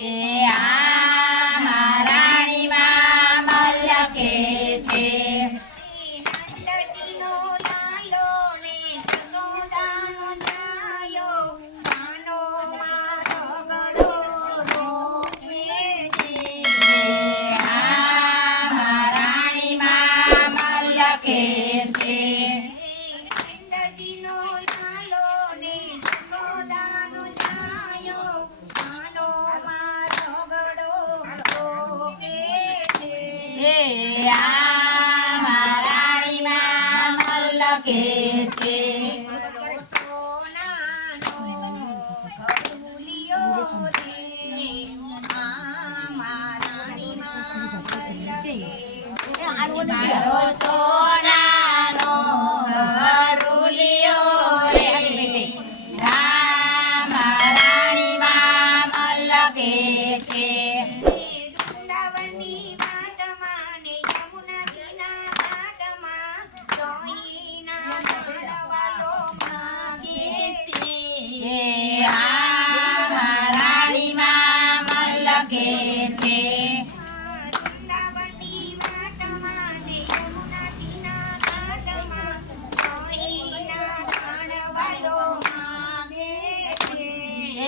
એ આ મહારાણીમાં મલકે છે. નંદજીનો લાલો ને જશોદાનો જાયો, કાનો મારો ગળો રોકે છે. આ મહારાણીમાં મલકે છે. નંદજીનો લાલો ને જશોદાનો જાયો, કાનો મારો ગળો રોકે છે. એ આ મહારાણીમાં મલકે છે. સોનાનો ઘડુલિયો રે, આ મહારાણીમાં મલકે છે. મારો સોનાનો ઘડુલિયો રે, આ મહારાણીમાં મલકે છે. વૃંદાવનની વાટમાં ને યમુનાજીના ઘાટમાં રોઈના ઝાડવાલો માગે છે. એ આ મહારાણીમાં મલકે છે. વૃંદાવનની વાટમાં ને યમુનાજીના ઘાટમાં રોઈના ઝાડવાલો માગે છે.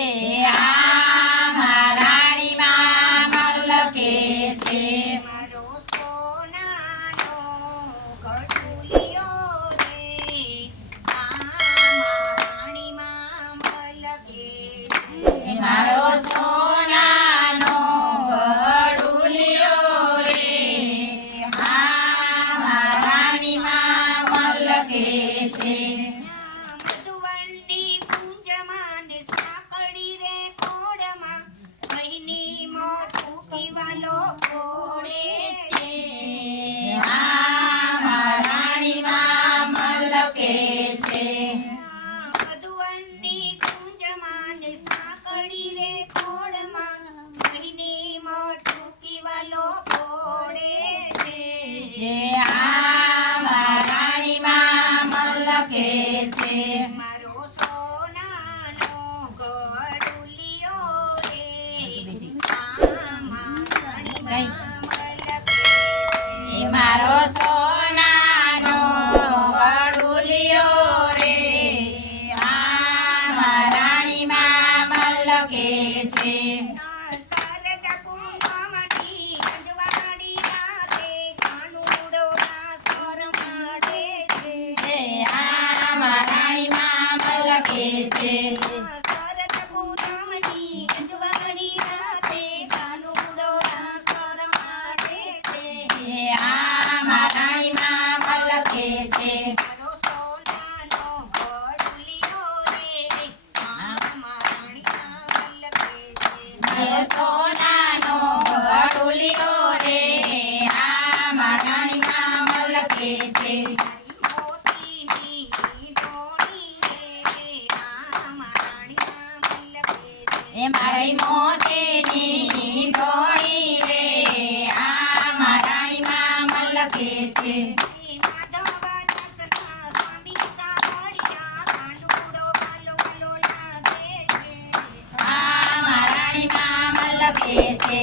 એ આ મહારાણીમાં મલકે છે. મારો સોનાનો ઘડુલિયો રે, આ મહારાણીમાં મલકે છે. મારો સોનાનો ઘડુલિયો રે, આ મહારાણીમાં મલકે છે. મધુવનની કુંજમાં ને સાંકળી રે ખોડમાં, બહેની મોઢું પીવાલો ઘોડે છે. આ મહારાણીમાં મલકે છે. મધુવનની કુંજમાં ને સાંકળી રે ખોડમાં, બહેની મોઢું પીવાલો ઘોડે છે. એ આ મહારાણીમાં મલકે છે. મારો સોનાનો ઘડુલિયો રે, આ મહારાણીમાં મલકે છે. એ મારો સોનાનો ઘડુલિયો રે, આ મહારાણીમાં મલકે છે. શરદ કુંકુમની અજવાળી રાતે, કાનુડો રાસર માંડે છે. એ આ મહારાણીમાં મલકે છે. શરદ કુંકુમની અજવાળી રાતે, કાનુડો રાસર માંડે છે. એ આ મહારાણીમાં મલકે છે. મારો સોનાનો ઘડુલિયો રે, આ મહારાણીમાં મલકે છે. મારો સોનાનો ઘડુલિયો રે, આ મહારાણીમાં મલકે છે. મોતીની ડોળી રે, આ મહારાણીમાં મલકે છે. એ મારી મોતીની ડોળી રે, આ મહારાણીમાં મલકે છે. માધવદાસના સ્વામી સાવળિયા, કાનુડો વાલો વાલો લાગે છે. આ મહારાણીમાં મલકે છે.